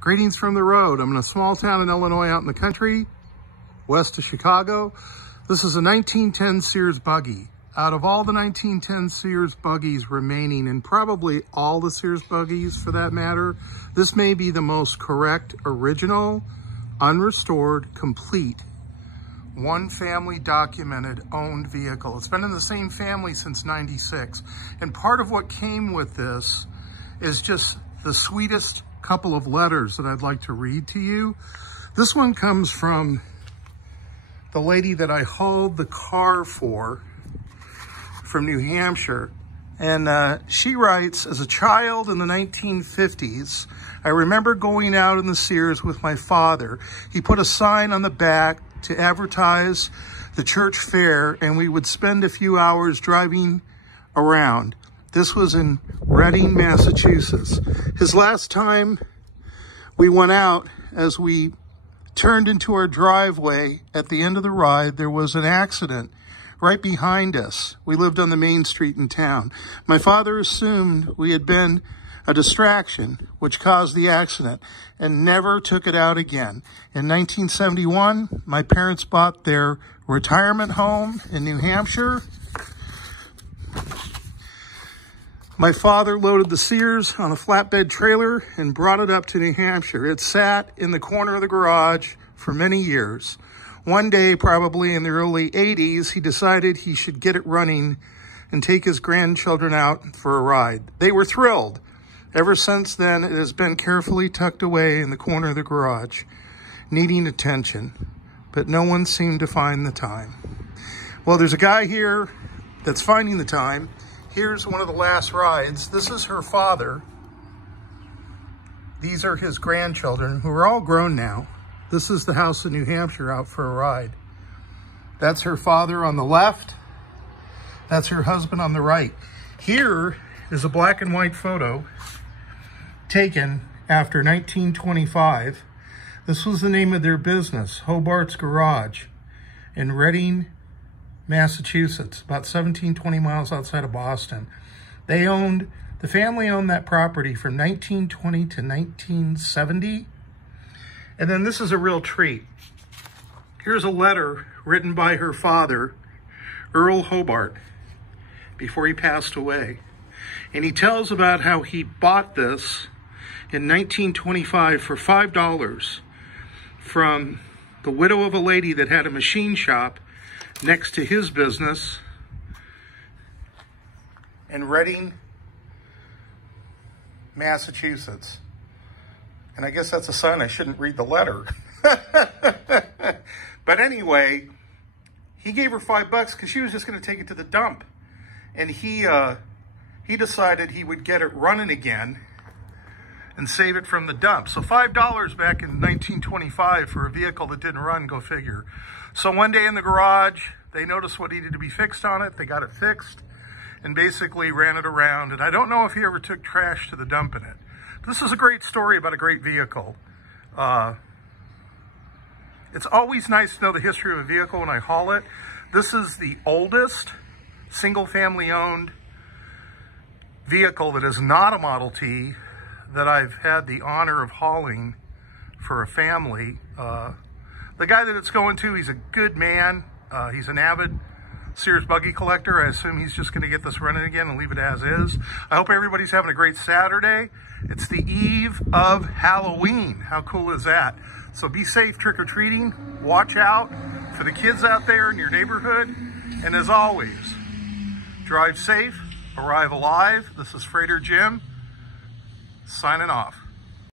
Greetings from the road. I'm in a small town in Illinois out in the country, west of Chicago. This is a 1910 Sears Buggy. Out of all the 1910 Sears Buggies remaining, and probably all the Sears Buggies for that matter, this may be the most correct, original, unrestored, complete, one family documented owned vehicle. It's been in the same family since '96. And part of what came with this is just the sweetest couple of letters that I'd like to read to you. This one comes from the lady that I hauled the car for from New Hampshire. And she writes, as a child in the 1950s, I remember going out in the Sears with my father. He put a sign on the back to advertise the church fair, and we would spend a few hours driving around. This was in Reading, Massachusetts. His last time we went out, as we turned into our driveway at the end of the ride, there was an accident right behind us. We lived on the main street in town. My father assumed we had been a distraction, which caused the accident, and never took it out again. In 1971, my parents bought their retirement home in New Hampshire. My father loaded the Sears on a flatbed trailer and brought it up to New Hampshire. It sat in the corner of the garage for many years. One day, probably in the early 80s, he decided he should get it running and take his grandchildren out for a ride. They were thrilled. Ever since then, it has been carefully tucked away in the corner of the garage, needing attention, but no one seemed to find the time. Well, there's a guy here that's finding the time. Here's one of the last rides. This is her father. These are his grandchildren, who are all grown now. This is the house in New Hampshire out for a ride. That's her father on the left. That's her husband on the right. Here is a black and white photo taken after 1925. This was the name of their business, Hobart's Garage, in Reading, Massachusetts, about 17-20 miles outside of Boston. The family owned that property from 1920 to 1970. And then this is a real treat. Here's a letter written by her father, Earl Hobart, before he passed away. And he tells about how he bought this in 1925 for $5 from the widow of a lady that had a machine shop next to his business in Reading, Massachusetts. And I guess that's a sign I shouldn't read the letter. But anyway, he gave her $5 because she was just going to take it to the dump. And he decided he would get it running again and save it from the dump. So $5 back in 1925 for a vehicle that didn't run, go figure. So one day in the garage, they noticed what needed to be fixed on it. They got it fixed and basically ran it around. And I don't know if he ever took trash to the dump in it. This is a great story about a great vehicle. It's always nice to know the history of a vehicle when I haul it. This is the oldest single family owned vehicle that is not a Model T that I've had the honor of hauling for a family. The guy that it's going to, he's a good man. He's an avid Sears Buggy collector. I assume he's just going to get this running again and leave it as is. I hope everybody's having a great Saturday. It's the eve of Halloween. How cool is that? So be safe trick-or-treating. Watch out for the kids out there in your neighborhood. And as always, drive safe, arrive alive. This is Freighter Jim, signing off.